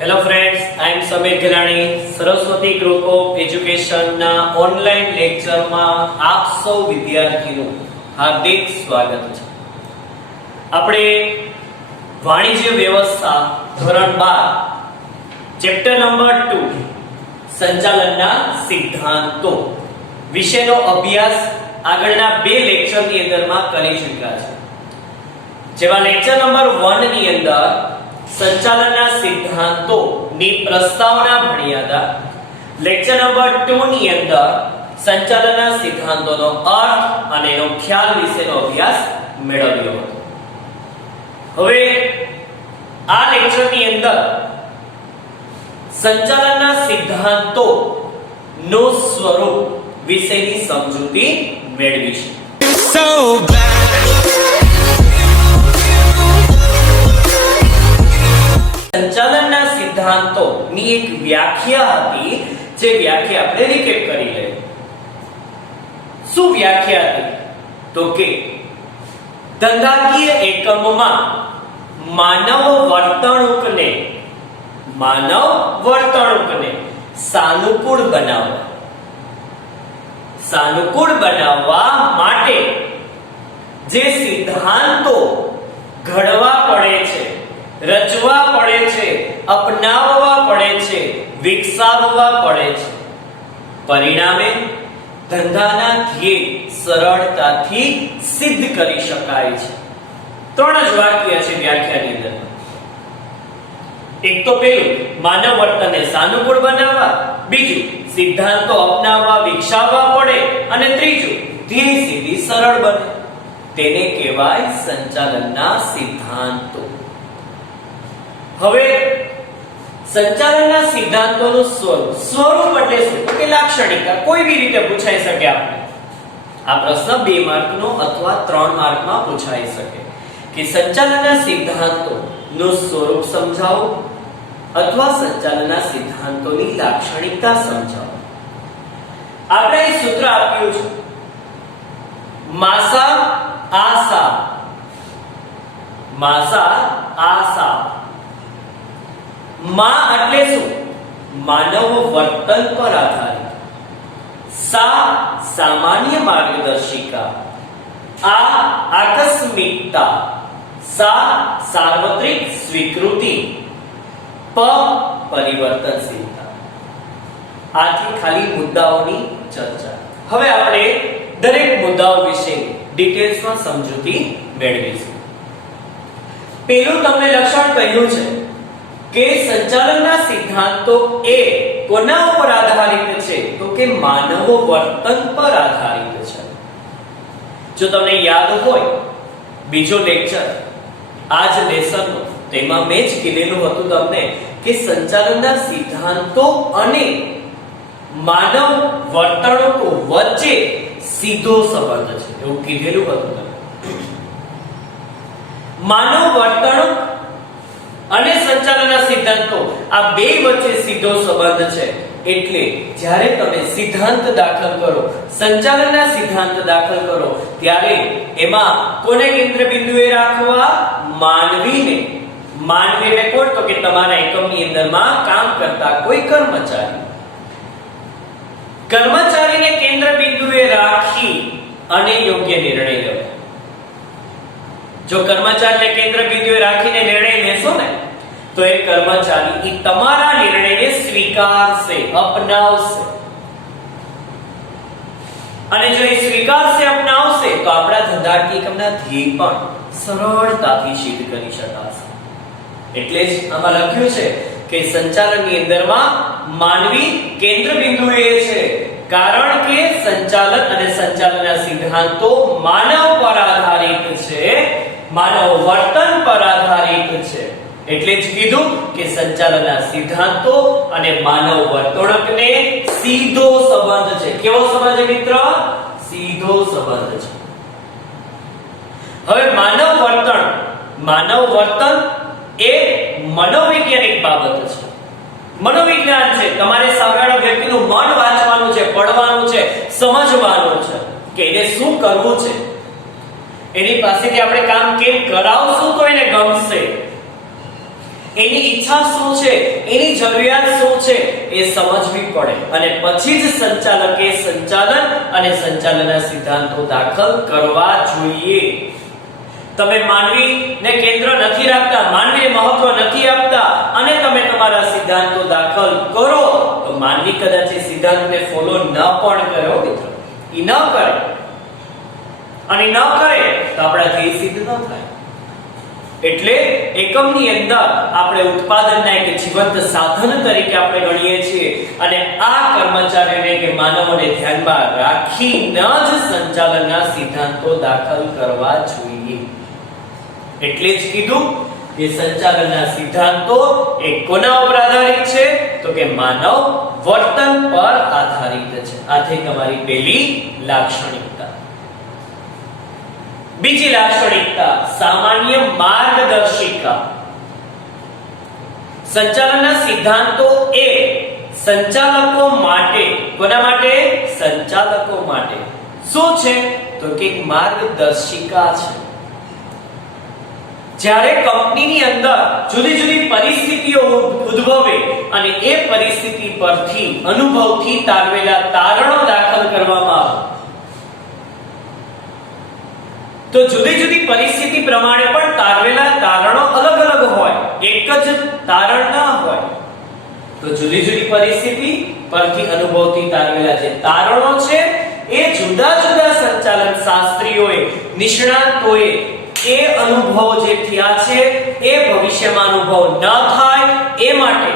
Hello friends, I am Sameer Gilani. Saraswati group of education ના online લેક્ચરમાં આપ સૌ વિદ્યાર્થીનું હાર્દિક સ્વાગત છે. આપણે વાણિજ્ય વ્યવસ્થા ધોરણ 12 ચેપ્ટર નંબર 2 સંચાલનના સિદ્ધાંતો વિશેનો અભ્યાસ આગળના બે લેક્ચરની અંદરમાં કરી ચૂક્યા છે. જેમાં લેક્ચર નંબર 1 ની અંદર સંચાલનના સિદ્ધાંતો ની પ્રસ્તાવના ભણ્યા હતા. લેક્ચર નંબર 2 ની અંદર સંચાલનના સિદ્ધાંતોનો અર્થ અને એનો ખ્યાલ વિશેનો અભ્યાસ મેળવ્યો હતો. હવે આ લેક્ચરની અંદર સંચાલનના સિદ્ધાંતો નો સ્વરૂપ વિશેની સમજૂતી મેળવીશું. સંચાલનના સિદ્ધાંતો ની એક વ્યાખ્યા હતી, જે વ્યાખ્યા આપણે રીકેપ કરી લઈએ. શું વ્યાખ્યા હતી? તો કે ધંધાકીય એકમમાં માનવ વર્તણૂકને સાનુકૂળ બનાવવા માટે જે સિદ્ધાંતો ઘડવા પડે છે, રચવા પડે છે, અપનાવવા પડે છે, વિકસાવવા પડે છે, પરિણામે ધંધાના ધ્યેય સરળતાથી સિદ્ધ કરી શકાય છે. ત્રણ જ વાક્ય છે વ્યાખ્યાની અંદર. એક તો પેલું માનવ વર્તનને સાનુકૂળ બનાવવા, બીજું સિદ્ધાંતો અપનાવવા વિકસાવવા પડે, અને ત્રીજું ધ્યેય સિદ્ધિ સરળ બને. તેને કહેવાય સંચાલનના સિદ્ધાંતો. હવે સંચાલનના સિદ્ધાંતોનું સ્વરૂપ એટલે શું? તો કે લાક્ષણિકતા. કોઈ બી રીતે પૂછાઈ શકે. આપણે આ પ્રશ્ન 2 માર્કનો અથવા 3 માર્કમાં પૂછાઈ શકે કે સંચાલનના સિદ્ધાંતોનું સ્વરૂપ સમજાવો અથવા સંચાલનના સિદ્ધાંતોની લાક્ષણિકતા સમજાવો. આપણે એક સૂત્ર આપ્યું છે, માસા આસા. મા એટલે શું? માનવ વર્તન પર આધારિત. સામાન્ય માર્ગદર્શિકા. આકસ્મિકતા. સાર્વત્રિક સ્વીકૃતિ. પરિવર્તનશીલતા. આથી ખાલી મુદ્દાઓની ચર્ચા. હવે આપણે દરેક મુદ્દાઓ વિશે ડિટેલ્સમાં સમજૂતી મેળવીશું. પહેલું તમને લક્ષણ કહ્યું છે કે સંચાલનના સિદ્ધાંતો એ કોના ઉપર આધારિત છે? તો કે માનવ વર્તન પર આધારિત છે. જો તમને યાદ હોય બીજો લેક્ચર આ જ લેસનનો, તેમાં મેં જ કીધેલું હતું તમને કે સંચાલનના સિદ્ધાંતો અને માનવ વર્તણૂક વચ્ચે સીધો સંબંધ છે, એવું કીધેલું હતું તમને. માનવ વર્તણૂક અને સંચાલનના સિદ્ધાંતો આ બે વચ્ચે સીધો સંબંધ છે. એટલે જ્યારે તમે સિદ્ધાંત દાખલ કરો, સંચાલનના સિદ્ધાંત દાખલ કરો, ત્યારે એમાં કોને કેન્દ્ર બિંદુએ રાખવા? માનવીને. માનવી એટલે કોણ? તો કે તમારા એકમની અંદરમાં કામ કરતા કોઈ કર્મચારીને કેન્દ્ર બિંદુએ રાખી અને યોગ્ય નિર્ણય લેવો. જો કર્મચારીને કેન્દ્ર બિંદુએ રાખીને નિર્ણય લેશો ને, તો એ કર્મચારી તમારા નિર્ણયને સ્વીકારશે, અપનાવશે. અને જો એ સ્વીકારશે, અપનાવશે, તો આપણા ધંધાકીય એકમના ધ્યેય પણ સરળતાથી સિદ્ધ કરી શકાશે. એટલે જ આમાં લખ્યું છે કે સંચાલનની અંદરમાં માનવી કેન્દ્ર બિંદુએ છે, કારણ કે સંચાલન અને સંચાલનના સિદ્ધાંતો માનવ પર આધારિત છે, માનવ વર્તન પર આધારિત છે. એટલે જ કીધું કે સંચાલનના સિદ્ધાંતો અને માનવ વર્તણૂકને સીધો સંબંધ છે. કેવો સંબંધ છે મિત્ર? સીધો સંબંધ છે. હવે માનવ વર્તન એ મનોવૈજ્ઞાનિક બાબત છે, મનોવિજ્ઞાન છે. તમારે સામેવાળા વ્યક્તિનું મન વાંચવાનું છે, પડવાનું છે, સમજવાનું છે કે એને શું કરવું છે. એની પાસેથી આપણે કામ કેમ કરાવશું તો એને ગમશે. એની ઈચ્છા શું છે, એની જરૂરિયાત શું છે એ સમજવી પડે અને પછી જ સંચાલકે સંચાલન અને સંચાલનના સિદ્ધાંતો દાખલ કરવા જોઈએ. તમે માનવીને કેન્દ્ર નથી રાખતા, માનવીને મહત્વ નથી આપતા અને તમે તમારા સિદ્ધાંતો દાખલ કરો તો માનવી કદાચ એ સિદ્ધાંતને ફોલો ન પણ કરે મિત્રો, ઈ ન કરે અને ન કરે તો આપણા ધ્યેય સિદ્ધ ન થાય. એટલે એકમની અંદર આપણે ઉત્પાદનના એક જીવંત સાધન તરીકે આપણે ગણીએ છીએ અને આ કર્મચારીઓને કે માનવોને ધ્યાનમાં રાખીને જ સંચાલનના સિદ્ધાંતો દાખલ કરવા જોઈએ. એટલે જ કીધું કે સંચાલનના સિદ્ધાંતો એ કોના ઉપર આધારિત છે તો કે માનવ વર્તન પર આધારિત છે. આ થઈ તમારી પહેલી લાક્ષણિકતા. બીજી લાક્ષણિકતા સામાન્ય માર્ગદર્શિકા. સંચાલનના સિદ્ધાંતો એ સંચાલકો માટે, કોના માટે? સંચાલકો માટે શું છે તો કે એક માર્ગદર્શિકા છે. જ્યારે કંપનીની અંદર જુદી જુદી પરિસ્થિતિઓ ઉદ્ભવે અને એ પરિસ્થિતિ પરથી અનુભવથી તારવેલા તારણો દાખલ કરવામાં આવે તો જુદી જુદી પરિસ્થિતિ પ્રમાણે પણ તારવેલા તારણો અલગ અલગ હોય, એક જ તારણ ના હોય. તો જુદી જુદી પરિસ્થિતિ પરથી અનુભવથી તારવેલા જે તારણો છે એ જુદા જુદા સંચાલન શાસ્ત્રીઓએ, નિષ્ણાતોએ એ અનુભવ જે થયા છે એ ભવિષ્યમાં અનુભવ ન થાય એ માટે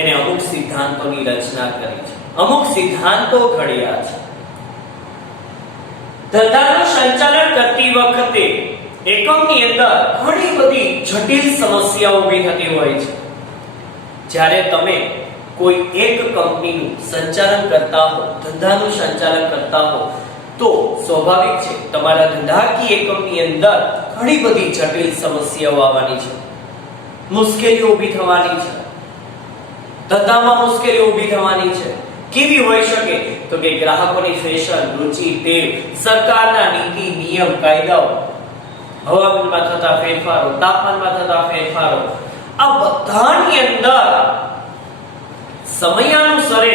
એને અમુક સિદ્ધાંતોની રચના કરી છે, અમુક સિદ્ધાંતો ઘડ્યા છે. ધંધાનું સંચાલન કરતી વખતે એકમની અંદર ઘણી બધી જટિલ સમસ્યાઓ ઊભી થતી હોય છે. જ્યારે તમે કોઈ એક કંપનીનું સંચાલન કરતા હો, ધંધાનું સંચાલન કરતા હો તો સ્વાભાવિક છે તમારા ધંધાકીય એકમની અંદર ઘણી બધી જટિલ સમસ્યાઓ આવવાની છે, મુશ્કેલીઓ ઊભી થવાની છે, ધંધામાં મુશ્કેલીઓ ઊભી થવાની છે. કેવી હોઈ શકે તો કે ગ્રાહકોની ફેશન, રુચિ, ટેવ, સરકારના નીતિ, નિયમ, કાયદાઓ, હવામાનમાં થતા ફેરફારો, તાપમાનમાં થતા ફેરફારો, આ બધાની અંદર સમયાનુસારે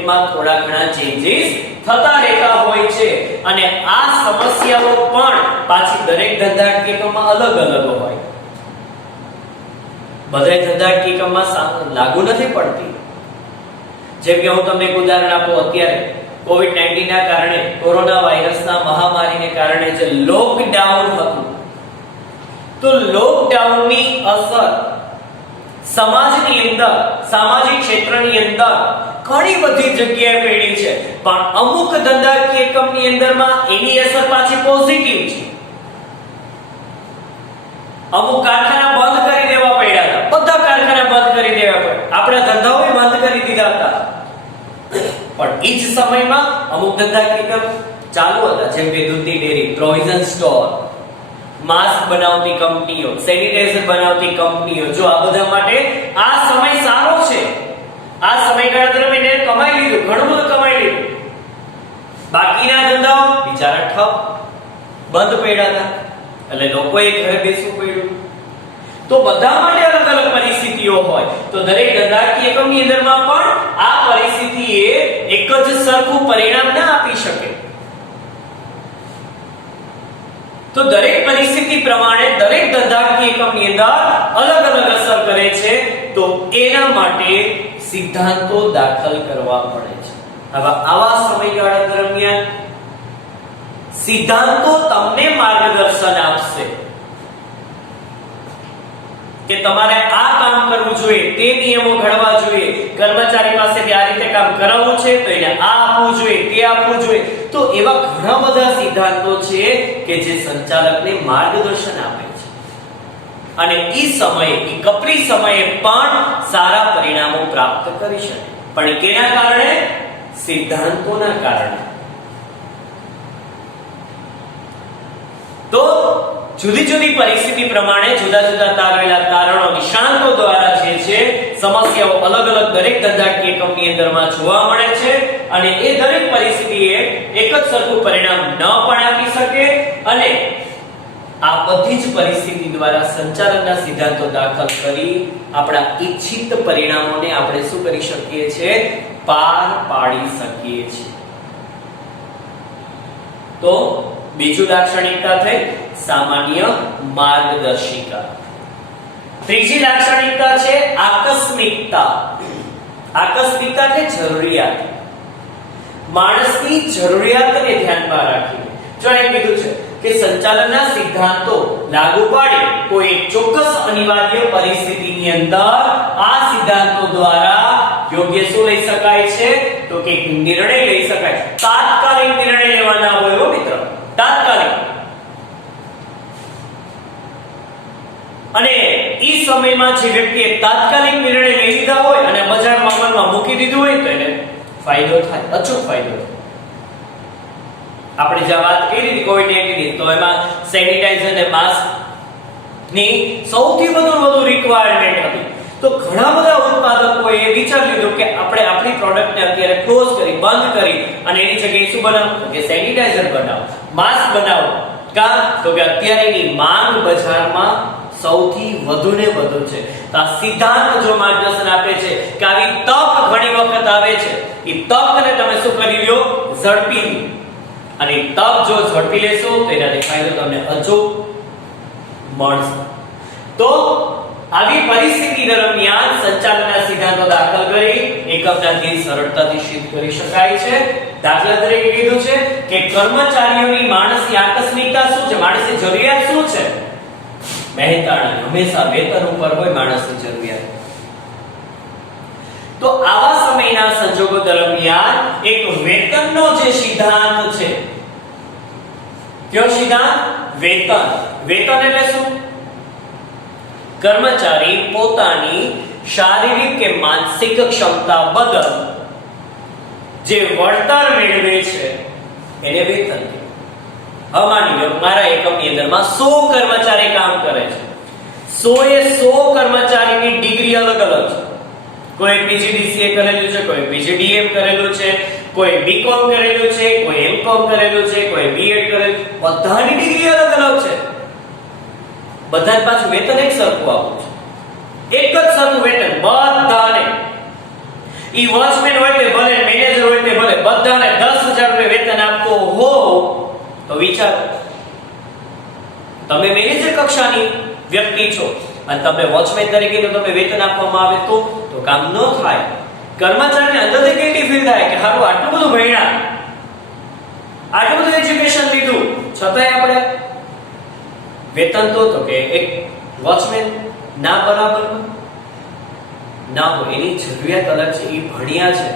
એમાં થોડા ઘણા ચેન્જીસ થતા રહેતા હોય છે અને આ સમસ્યાઓ પણ પાછી દરેક ધંધાકીય એકમમાં અલગ અલગ હોય. બધા ધંધાકીય એકમમાં લાગુ નથી પડતી. જેમ કે હું તમને એક ઉદાહરણ આપું, અત્યારે કોવિડ-19 ના કારણે, કોરોના વાયરસના મહામારીને કારણે જે લોકડાઉન હતું તો લોકડાઉનની અસર સમાજની અંદર, સામાજિક ક્ષેત્રની અંદર ઘણી બધી જગ્યાએ પડી છે, પણ અમુક ધંધાકીય એકમની અંદરમાં એની અસર પાછી પોઝિટિવ છે. અમુક કારખાના બંધ કરી દેવા પડ્યા હતા, બધા કારખાના બંધ કરી દેવા પડ્યા, આપણા ધંધાઓ બંધ કરી દીધા હતા. પણ એ જ સમયમાં અમુક ધંધાકીય એકમ ચાલુ હતા, જેમ કે દૂધની ડેરી, પ્રોવિઝન સ્ટોર, માસ્ક બનાવતી કંપનીઓ, સેનિટાઈઝર બનાવતી કંપનીઓ. જો આ બધા માટે આ સમય સારો છે, આ સમયગાળા દરમિયાન કમાઈ લીધું, ઘણું બધું કમાઈ લીધું. બાકીના ધંધાઓ બિચારા ઠપ, બંધ પડ્યા હતા, એટલે લોકોએ ઘરે બેસવું પડ્યું. તો બધા માટે અલગ અલગ પરિસ્થિતિઓ હોય, તો દરેક ધંધાકીય એકમની અંદરમાં પણ આ પરિસ્થિતિએ એક જ સરખું પરિણામ ના આપી શકે. તો દરેક પરિસ્થિતિ પ્રમાણે દરેક ધંધાકીય એકમની અંદર અલગ અલગ અસર કરે છે, તો એના માટે સિદ્ધાંતો દાખલ કરવા પડે છે. હવે આવા સમયગાળા દરમિયાન સિદ્ધાંતો તમને માર્ગદર્શન આપશે કે તમારે આ કામ કરવું જોઈએ, તે નિયમો ઘડવા જોઈએ, કર્મચારી પાસેથી આ રીતે કામ કરાવવું છે તો એને આ આપવું જોઈએ, તે આપવું જોઈએ. તો એવા ઘણા બધા સિદ્ધાંતો છે કે જે સંચાલકને માર્ગદર્શન આપે છે અને એ સમયે, એ કપરી સમયે પણ સારા પરિણામો પ્રાપ્ત કરી શકે. પણ કેના કારણે? સિદ્ધાંતોના કારણે. તો જુદી જુદી પરિસ્થિતિ પ્રમાણે જુદા જુદા તારવેલા તારણો નિષ્ણાંતો દ્વારા જે છે સમસ્યાઓ અલગ અલગ દરેક ધંધાકીય એકમની અંદરમાં જોવા મળે છે અને એ દરેક પરિસ્થિતિએ એક જ સરખું પરિણામ ન પણ આપી શકે અને આ બધી જ પરિસ્થિતિ દ્વારા સંચાલનના સિદ્ધાંતો દાખલ કરી આપણા ઈચ્છિત પરિણામોને આપણે શું કરી શકીએ છીએ? પાર પાડી શકીએ છીએ. તો બીજું લાક્ષણિકતા થઈ સામાન્ય માર્ગદર્શિકા. ત્રીજી લાક્ષણિકતા છે આકસ્મિકતા. આકસ્મિકતા એટલે જરૂરિયાત. માણસની જરૂરિયાતને ધ્યાનમાં રાખીને જો એ કીધું છે કે સંચાલનના સિદ્ધાંતો લાગુ પાડે કોઈ એક ચોક્કસ અનિવાર્ય પરિસ્થિતિની અંદર આ સિદ્ધાંતો દ્વારા યોગ્ય શું લઈ શકાય છે? તો કે નિર્ણય લઈ શકાય. તાત્કાલિક નિર્ણય લેવાના હોય હો મિત્રો, તાત્કાલિક. અને ઈ સમયમાં જે વ્યક્તિએ તાત્કાલિક નિર્ણય લઈ લીધા હોય અને બજારમાં અમલમાં મૂકી દીધું હોય તો એને ફાયદો થાય, અચૂક ફાયદો થાય. આપણે જે વાત કરી હતી કોવિડ-19 ની, તો એમાં સેનિટાઈઝર અને માસ્ક ની સૌથી વધુ રિક્વાયરમેન્ટ હતી. તો ઘણા બધા ઉત્પાદકોએ વિચાર લીધો કે આપણે આપણી પ્રોડક્ટને અત્યારે ક્લોઝ કરી, બંધ કરી અને એની જગ્યાએ શું બનાવવું? કે સેનિટાઈઝર બનાવો, માસ્ક બનાવો. કા તો કે અત્યારે એની માંગ બજારમાં સૌથી વધુ ને વધુ છે. તો આ સિદ્ધાંત જો માર્ગદર્શન આપે છે કે આવી તક ઘણી વખત આવે છે, એ તકને તમે શું કરી લ્યો? ઝડપી લો. અને તક જો ઝડપી લેશો તો એનાથી ફાયદો તમને અચૂક મળશે. તો આવી પરિસ્થિતિ દરમિયાન સંચાલનના સિદ્ધાંતો દાખલ કરી એકમના ધ્યેય સરળતાથી સિદ્ધ કરી શકાય છે. દાખલા તરીકે કીધું છે કે કર્મચારીઓની માણસની આકસ્મિકતા શું છે? માણસની જરૂરિયાત શું છે? મહેનતાણી. હંમેશા વેતન ઉપર હોય માણસની જરૂરિયાત. તો આવા સમયના સંજોગો દરમિયાન એક વેતનનો જે સિદ્ધાંત છે, કયો સિદ્ધાંત? વેતન. વેતન એટલે શું? કર્મચારી પોતાની શારીરિક કે માનસિક ક્ષમતા બદલ જે વળતર મેળવે છે એને વેતન કહેવાય. હવે માની લો મારા એકમની અંદરમાં 100 કર્મચારી કામ કરે છે. 100 એ 100 કર્મચારીની ડિગ્રી અલગ અલગ છે. કોઈ પીજીડીસીએ કરેલું છે, કોઈ પીજીડીએમ કરેલું છે, કોઈ બીકોમ કરેલું છે, કોઈ એમકોમ કરેલું છે, કોઈ બીએડ કરેલું. બધાની ડિગ્રી અલગ અલગ છે. બધાને પાછું વેતન એક સરખું આપવું છે, એક જ સરખું વેતન બધાને. ઈ વોચમેન હોય કે ભલે મેનેજર હોય કે ભલે, બધાને 10,000 રૂપિયા વેતન આપતો હો તો વિચારો, તમે મેનેજર કક્ષાની વ્યક્તિ છો અને તમને વોચમેન તરીકે તમને વેતન આપવામાં આવે તો કામ ન થાય. કર્મચારીને અંદરથી કેટલી ફીલ થાય કે હારું આટલું બધું ભણ્યા, આટલું બધું એજ્યુકેશન લીધું, છતાંય આપણે વેતન તો કે એક વોચમેન ના બરાબર ના હોય. એની જરૂરિયાત અલગ છે, એ ભણ્યા છે,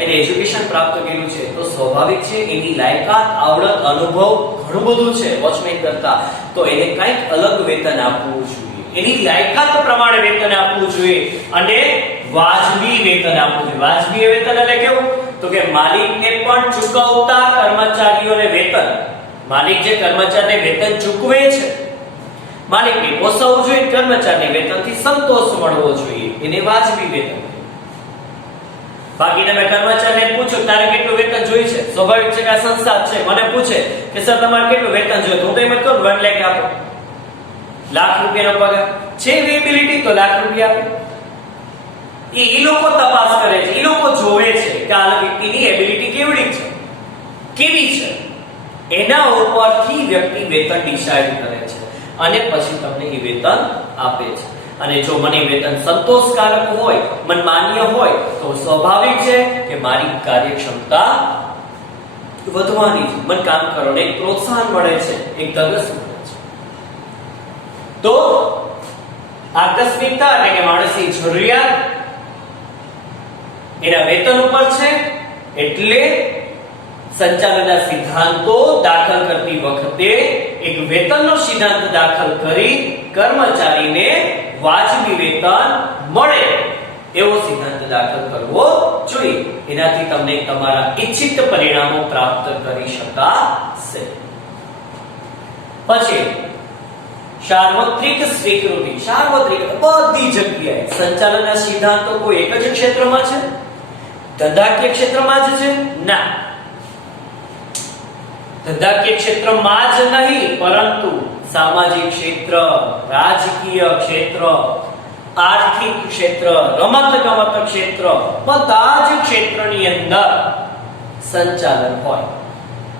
એને એજ્યુકેશન પ્રાપ્ત કર્યું છે, તો સ્વાભાવિક છે એની લાયકાત, આવડત, અનુભવ ઘણું બધું છે વોચમેન કરતા, તો એને કંઈક અલગ વેતન આપવું જોઈએ. એની લાયકાત પ્રમાણે વેતન આપવું જોઈએ અને વાજબી વેતન આપવું જોઈએ. વાજબી વેતન એટલે કેવું? તો કે માલિકને પણ ચૂકવતા કર્મચારીઓને વેતન. માલિક જે કર્મચારીને વેતન ચૂકવે છે, માલિકને પોસાવવું જોઈએ, કર્મચારીને વેતનથી સંતોષ મળવો જોઈએ, એને વાજબી વેતન. બાકી તમે કર્મચારીને પૂછો તારે કેટલું વેતન જોઈએ છે, સ્વાભાવિક છે કે આ સંસ્થા છે મને પૂછે કે સર તમારે કેટલું વેતન જોઈએ, હું તો એમ જ કહું 1 લાખ આપો. લાખ રૂપિયાનો પગાર છે, એબિલિટી તો લાખ રૂપિયા આપો. એ લોકો તપાસ કરે છે, એ લોકો જોવે છે કે આ વ્યક્તિની એબિલિટી કેવી છે, એના ઉપરથી વ્યક્તિ વેતન ડિસાઈડ કરે છે અને પછી તમને એ વેતન આપે છે. અને જો મને વેતન સંતોષકારક હોય, મનમાન્ય હોય, તો સ્વાભાવિક છે કે મારી કાર્યક્ષમતા વધવાની છે, મને કામ કરવાનો એક પ્રોત્સાહન મળે છે, એક ધગસ મળે છે. તો આકસ્મિકતા એટલે કે માણસની જરૂરિયાત એના વેતન ઉપર છે, એટલે સંચાલનના સિદ્ધાંતો દાખલ કરતી વખતે એક વેતનનો સિદ્ધાંત દાખલ કરી કર્મચારીને વાજબી વેતન મળે એવો સિદ્ધાંત દાખલ કરવો જોઈએ. એનાથી તમને તમારા ઈચ્છિત પરિણામો પ્રાપ્ત કરી શકાશે. પછી સાર્વત્રિક સ્વીકૃતિ. સાર્વત્રિક બધી જગ્યાએ સંચાલનના સિદ્ધાંતો કોઈ એક જ ક્ષેત્રમાં છે, ધંધાકીય ક્ષેત્રમાં જ છે? ના, ધંધાકીય ક્ષેત્રમાં જ નહીં, પરંતુ સામાજિક ક્ષેત્ર, રાજકીય ક્ષેત્ર, આર્થિક ક્ષેત્ર, રમત-ગમત ક્ષેત્ર, બધા જ ક્ષેત્રની અંદર સંચાલન હોય.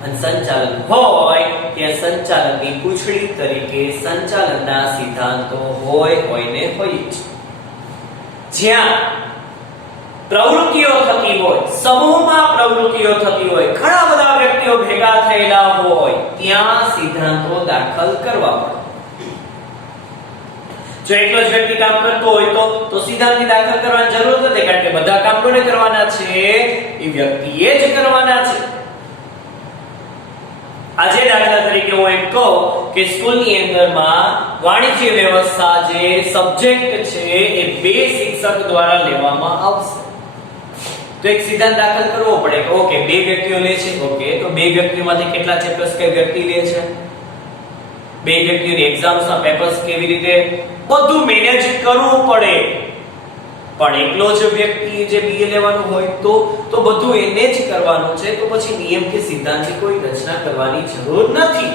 અને સંચાલન હોય ત્યાં સંચાલનની પૂંછડી તરીકે સંચાલનના સિદ્ધાંતો હોય ને હોય જ. જ્યાં પ્રવૃત્તિઓ થતી હોય, સમૂહમાં પ્રવૃત્તિઓ થતી હોય, ઘણા બધા વ્યક્તિઓ ભેગા થયેલા હોય, ત્યાં સિદ્ધાંતો દાખલ કરવા પડે. જો એકલો જ વ્યક્તિ કામ કરતો હોય તો સિદ્ધાંત દાખલ કરવાની જરૂર નથી, કારણ કે બધા કામ કોને કરવાના છે? એ વ્યક્તિએ જ કરવાના છે. આજે દાખલા તરીકે હું એમ કહું કે સ્કૂલની અંદરમાં વાણિજ્ય વ્યવસ્થા જે સબ્જેક્ટ છે એ 2 શિક્ષક દ્વારા લેવામાં આવશે. તો એક સિદ્ધાંત દાખલ કરવો પડે કે ઓકે 2 વ્યક્તિઓ લે છે, ઓકે તો 2 વ્યક્તિઓમાંથી કેટલા ચેપ્ટર્સ કઈ વ્યક્તિ લે છે, 2 વ્યક્તિઓની એક્ઝામ્સના પેપર્સ કેવી રીતે, બધું મેનેજ કરવું પડે. પણ એકલો જ વ્યક્તિ જે બીએ લેવાનું હોય તો બધું એને જ કરવાનું છે, તો પછી નિયમ કે સિદ્ધાંતની કોઈ રચના કરવાની જરૂર નથી.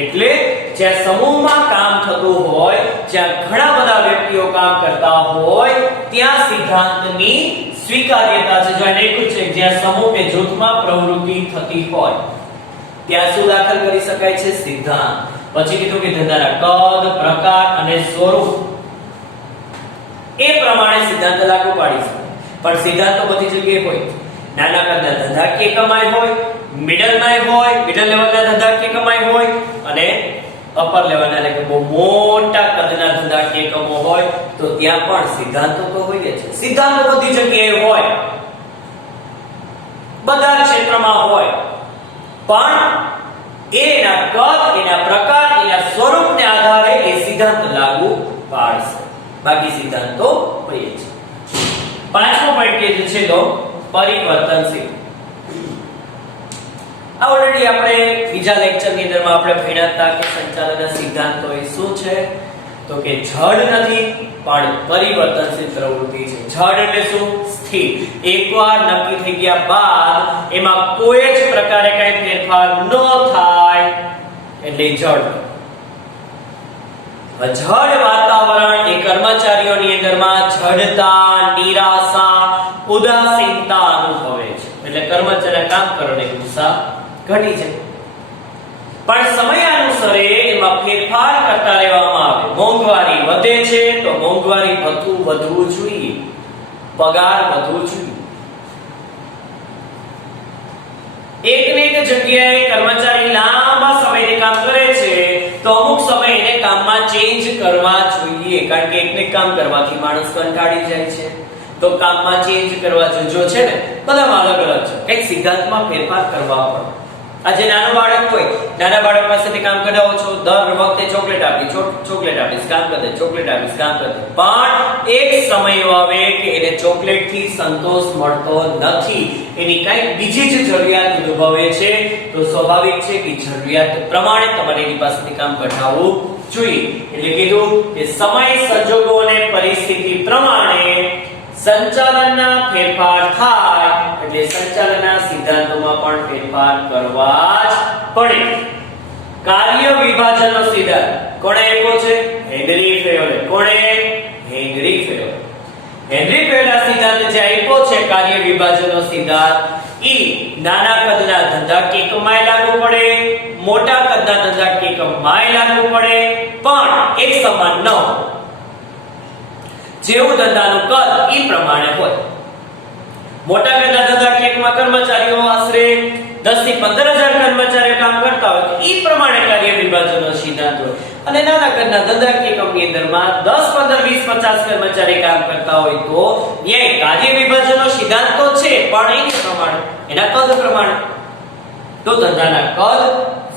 એટલે જ્યાં સમૂહમાં કામ થતું હોય, જ્યાં ઘણા બધા વ્યક્તિઓ કામ કરતા હોય, ત્યાં સિદ્ધાંતની સ્વીકાર્યતા છે. જો એને લખ્યું છે જ્યાં સમૂહ કે જૂથમાં પ્રવૃત્તિ થતી હોય ત્યાં શું દાખલ કરી શકાય છે? સિદ્ધાંત. પછી કીધું કે ધંધાના કદ, પ્રકાર અને સ્વરૂપ એ પ્રમાણે સિદ્ધાંત લાગુ પાડી શકાય. પણ સિદ્ધાંતો બધી જગ્યાએ હોય. નાના કદના ધંધાકીય કમાઈ હોય, મિડલમાં હોય, મિડલ લેવલના ધંધાકીય કમાઈ હોય, અને અપર લેવલના એટલે કે બહુ મોટા કદના ધંધાકીય એકમો હોય, તો ત્યાં પણ સિદ્ધાંતો તો હોય જ. સિદ્ધાંતો બધી જગ્યાએ હોય, બધા ક્ષેત્રમાં હોય, પણ એના કદ, એના પ્રકાર, એના સ્વરૂપને આધારે એ સિદ્ધાંત લાગુ પાડશે. બાકી સિદ્ધાંતો હોય છે. પાંચમો પોઈન્ટ કે છે તો પરિવર્તનશીલ. આ ઓલરેડી આપણે બીજા લેક્ચરની અંદરમાં આપણે ભણ્યા હતા કે સંચાલનના સિદ્ધાંતો એ શું છે? તો કે જડ નથી પણ પરિવર્તનશીલ પ્રવૃત્તિ છે. જડ એટલે શું? સ્થિર. એકવાર નક્કી થઈ ગયા બાદ એમાં કોઈ જ પ્રકારે કઈ ફેરફાર ન થાય એટલે જડ. જડ વાતાવરણ એ કર્મચારીઓની અંદરમાં જડતા, નિરાશા, ઉદાસીનતા અનુભવે છે. એટલે કર્મચારી કામ કરવાની ઉત્સાહ ઘટી જાય. પણ સમયાનુસારે એમાં ફેરફાર કરતા રહેવામાં આવે. મોંઘવારી વધે છે તો મોંઘવારી ભથ્થું વધવું જોઈએ, પગાર વધવું જોઈએ. એકને એક જગ્યાએ કર્મચારી લાંબા સમયથી કામ કરે છે તો અમુક સમય એને કામમાં ચેન્જ કરવા જોઈએ, કારણ કે એકને કામ કરવાથી માણસ કંટાળી જાય છે. તો કામમાં ચેન્જ કરવા જો છે ને બધામાં અલગ અલગ છે, કંઈક સિદ્ધાંતમાં ફેરફાર કરવા પડે. આજે નાનો બાળક હોય, નાના બાળક પાસેથી કામ કઢાવો છો, દર વખતે ચોકલેટ આપીશ, કામ કરે, ચોકલેટ આપીશ, કામ કરે. પણ એક સમય આવે કે એને ચોકલેટથી સંતોષ મળતો નથી, એની કંઈક બીજી જ જરૂરિયાત ઉદ્ભવે છે. તો સ્વાભાવિક છે કે જરૂરિયાત પ્રમાણે તમારે એની પાસેથી કામ કઢાવવું જોઈએ. એટલે કીધું કે સમય, સંજોગો અને પરિસ્થિતિ પ્રમાણે સંચાલનના ફેરફાર થાય એટલે સંચાલનના સિદ્ધાંતોમાં પણ ફેરફાર કરવા જ પડે. કાર્ય વિભાજનનો સિદ્ધાંત કોણે આપ્યો છે? હેનરી ફેયોલે. કોણે? હેનરી ફેયોલે. હેનરી ફેયોલેના સિદ્ધાંત જે આપ્યો છે કાર્ય વિભાજનનો સિદ્ધાંત, ઈ નાના કદના ધંધાકીય એકમમાં લાગુ પડે, મોટા કદના ધંધાકીય એકમમાં લાગુ પડે, પણ એક સમાન ન હોય. જેવું ધંધાનું કદ ઈ પ્રમાણે હોય. મોટા કદના ધંધાકીય એકમમાં કર્મચારીઓ આશરે 10 થી 15000 કર્મચારીઓ કામ કરતા હોય, ઈ પ્રમાણે કાર્ય વિભાજનનો સિદ્ધાંત હોય. અને નાના કદના ધંધાકીય એકમની અંદરમાં 10, 15, 20, 50 કર્મચારી કામ કરતા હોય તો ન્યાય કાર્ય વિભાજનનો સિદ્ધાંત તો છે, પણ એની પ્રમાણે, એના કદ પ્રમાણે. તો ધંધાના કદ,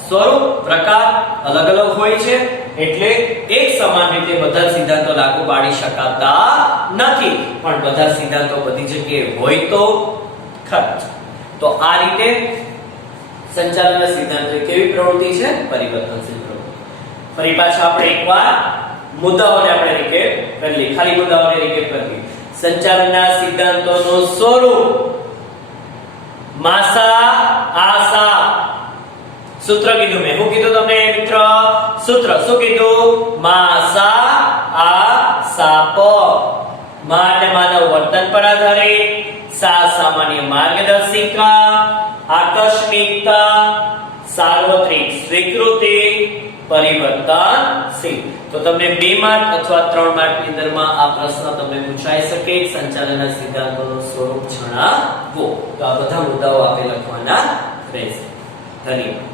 સ્વરૂપ, પ્રકાર અલગ અલગ હોય છે. એટલે એક સમાન રીતે બધા સિદ્ધાંતો લાગુ પાડી શકાતા નથી, પણ બધા સિદ્ધાંતો બધી જગ્યાએ હોય તો ખરા. તો આ રીતે સંચાલનના સિદ્ધાંતો કેવી પ્રવૃત્તિ છે? પરિવર્તનશીલ પ્રવૃત્તિ. ફરી પાછા આપણે એકવાર મુદ્દાઓને આપણે રીકેપ કરી, ખાલી મુદ્દાઓને રીકેપ કરીએ. સંચાલનના સિદ્ધાંતોનું સ્વરૂપ: માસા, આશા, સૂત્ર કીધું મેં. શું કીધું તમને મિત્ર? સૂત્ર શું કીધું? મા સા આ સાપ. મા એટલે માનવ વર્તન પર આધારિત, સા સામાન્ય માર્ગદર્શિકા, આકસ્મિકતા, સાર્વત્રિક સ્વીકૃતિ, પરિવર્તનશીલ. તો તમને 2 માર્ક અથવા 3 માર્કની અંદરમાં આ પ્રશ્ન તમને પૂછાઈ શકે. સંચાલનના સિદ્ધાંતોનું સ્વરૂપ જણાવો. તો આ બધા મુદ્દાઓ આપે લખવાના રહેશે. ધન્યવાદ.